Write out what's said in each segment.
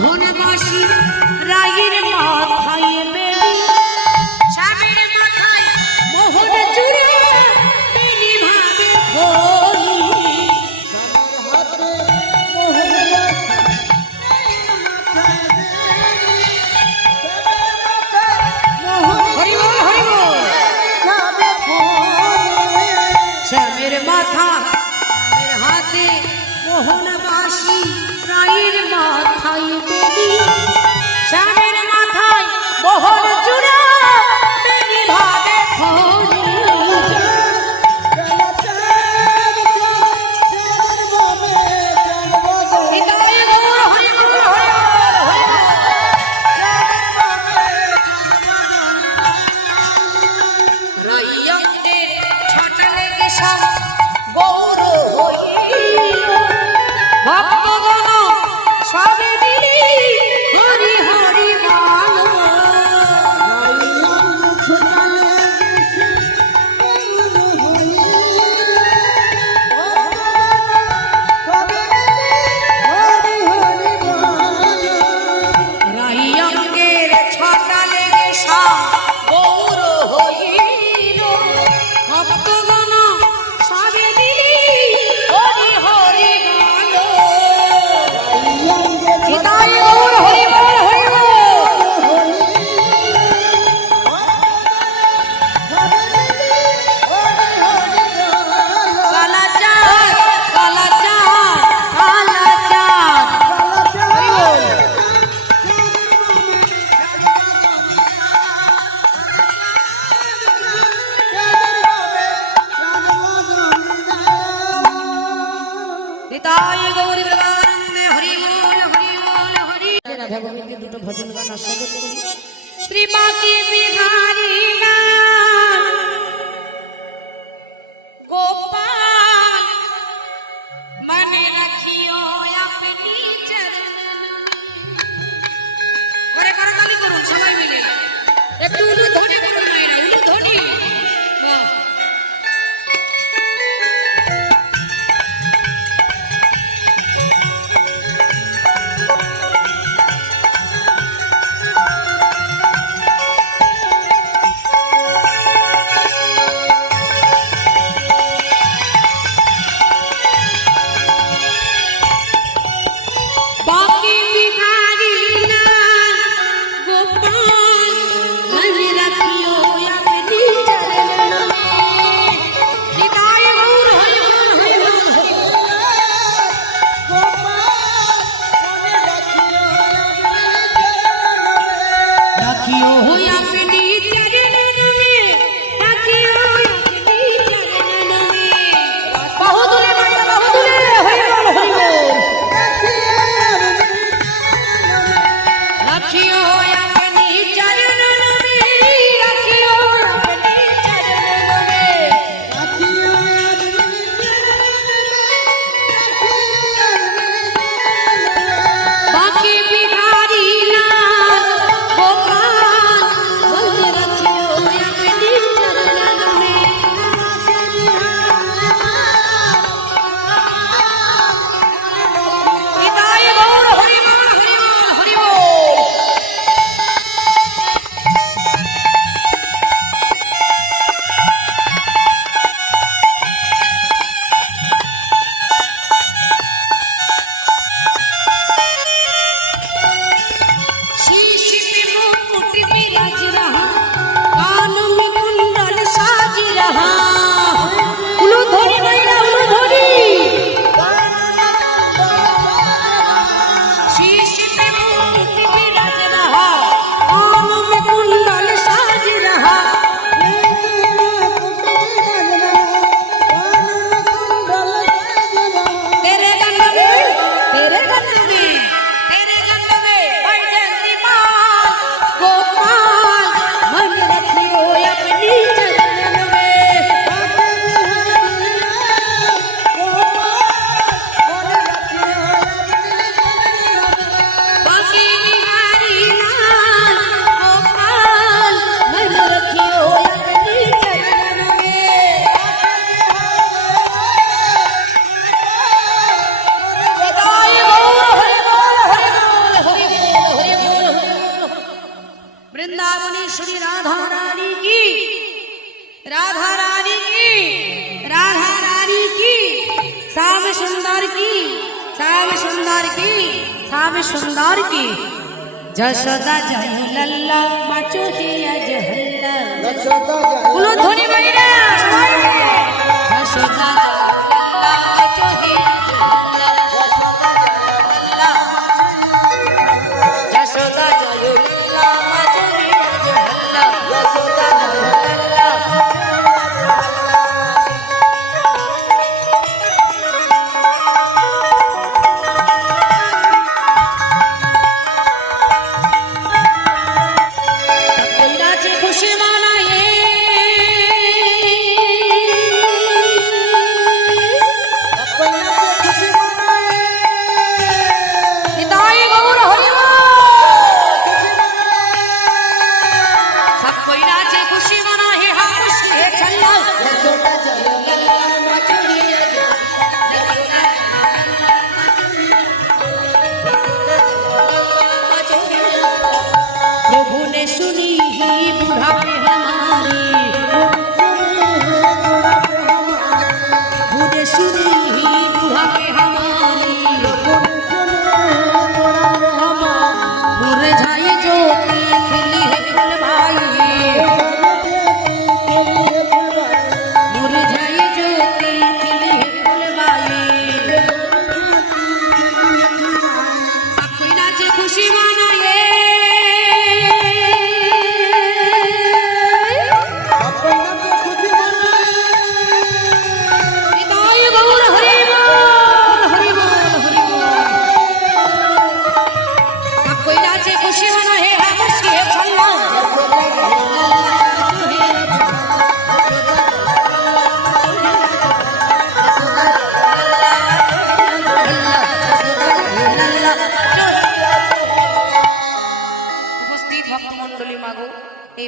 মোহন মাসি রায়ের মাথায় বেলি স্বামীর মাথায় মোহন চূড়া তিনি ভাবে ভরি শ্যামের মাথা হাতে মোহন বাসি রায়ের মাথায় বেলি শ্যামের মাথায় মোহন চূড়া তিনি ভাবে ভরি श्री बाकी बिहारी गोपाल मने रखियो अपनी चरण करे करताली করুন সবাই মিলে একটু উলু ধ্বনি করুন মায়েরা উলু ধ্বনি বাহ শ্যাম সুন্দর কি, শ্যাম সুন্দর কি, যশোদা জয় লল্লা বাচো হিয়া জহল্লা। উলু ধ্বনি মাইরা সবাই মিলে। যশোদা জয় লল্লা বাচো হিয়া জহল্লা। যশোদা জয় লল্লা বাচো হিয়া জহল্লা। যশোদা জয় লল্লা। খুশি মানায়ে নিতাই গৌর হরি বল। সব कोई नाचे खुशी मना है हम खुशी है चल्ला। प्रभु ने सुनी ही बुढ़ापे हमारे, प्रभु ने सुनी ही बुढ़ापे हमारे, मुरझाई ज्योति खिली है फुलवाई, मुरझाई ज्योति खिली है फुलवाई। सब कोई नाचे खुशी मनाए।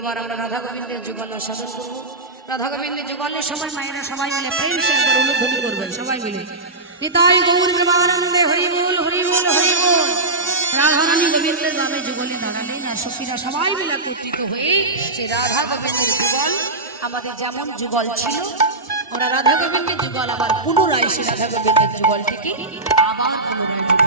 এবার আমরা রাধা গোবিন্দের যুগল সাধন করব। রাধা গোবিন্দের যুগলের সময় মায়েরা সবাই মিলে প্রেম সে একবার উলুধ্বনি করবেন সবাই মিলে। নিতাই গৌর প্রেমানন্দে হরি বল হরি বল হরি বল। রাধারানী গোবিন্দের নামে যুগলে দাঁড়ালেন আর সখীরা সবাই মিলে একত্রিত হয়ে সেই রাধা গোবিন্দের যুগল আমাদের যেমন যুগল ছিল ওরা রাধা গোবিন্দের যুগল আবার পুনরায় সেই রাধা গোবিন্দের যুগলটিকে আবার পুনরায়